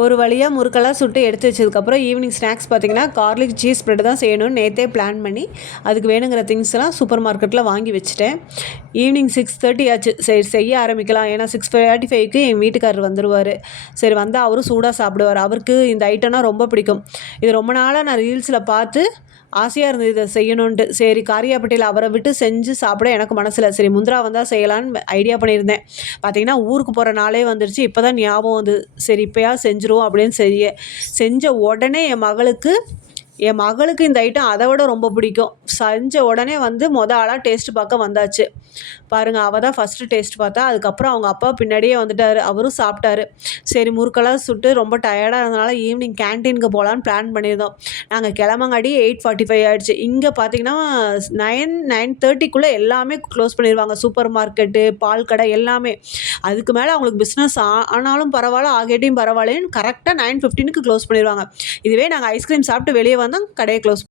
ஒரு வழியாக முறுக்கெல்லாம் சுட்டு எடுத்து வச்சதுக்கப்புறம் ஈவினிங் ஸ்நாக்ஸ் பார்த்திங்கன்னா கார்லிக் சீஸ் ஸ்ப்ரெட் தான் செய்யணும்னு நேற்றே பிளான் பண்ணி அதுக்கு வேணுங்கிற திங்ஸ்லாம் சூப்பர் மார்க்கெட்டில் வாங்கி வச்சுட்டேன். ஈவினிங் 6:30 ஆச்சு. சரி செய்ய ஆரம்பிக்கலாம். ஏன்னா 6:45க்கு என் வீட்டுக்காரர் வந்துடுவார். சரி வந்தால் அவரும் சூடாக சாப்பிடுவார். அவருக்கு இந்த ஐட்டம்னா ரொம்ப பிடிக்கும். இது ரொம்ப நாளாக நான் ரீல்ஸில் பார்த்து ஆசையாக இருந்தது இதை செய்யணுன்ட்டு. சரி காரியாப்பட்டியில் அவரை விட்டு செஞ்சு சாப்பிட எனக்கு மனசில். சரி முந்திரா வந்தால் செய்யலான்னு ஐடியா பண்ணியிருந்தேன். பார்த்திங்கன்னா ஊருக்கு போகிற நாளே வந்துடுச்சு. இப்போ தான் ஞாபகம் வந்து சரி இப்போயா செஞ்சுருவோம் அப்படின்னு செஞ்ச உடனே என் மகளுக்கு இந்த ஐட்டம் அதை விட ரொம்ப பிடிக்கும். செஞ்ச உடனே வந்து ஆளாக டேஸ்ட் பார்க்க வந்தாச்சு. பாருங்கள், அவள் தான் ஃபஸ்ட்டு டேஸ்ட் பார்த்தா. அதுக்கப்புறம் அவங்க அப்பா பின்னாடியே வந்துட்டார். அவரும் சாப்பிட்டாரு. சரி முறுக்கெல்லாம் சுட்டு ரொம்ப டயர்டாக இருந்தனால ஈவினிங் கேன்டீனுக்கு போகலான்னு பிளான் பண்ணியிருந்தோம். நாங்கள் கிளம்பங்காட்டி 8:45 ஆகிடுச்சு. இங்கே பார்த்தீங்கன்னா 9:30க்குள்ளே எல்லாமே க்ளோஸ் பண்ணிடுவாங்க. சூப்பர் மார்க்கெட்டு, பால் கடை எல்லாமே. அதுக்கு மேலே அவங்களுக்கு பிஸ்னஸ் ஆனாலும் பரவாயில்ல, ஆகேட்டையும் பரவாயில்லன்னு கரெக்டாக 9:15க்கு க்ளோஸ் பண்ணிடுவாங்க. இதுவே நாங்கள் ஐஸ்கிரீம் சாப்பிட்டு வெளியே வந்தோம், கடையை க்ளோஸ்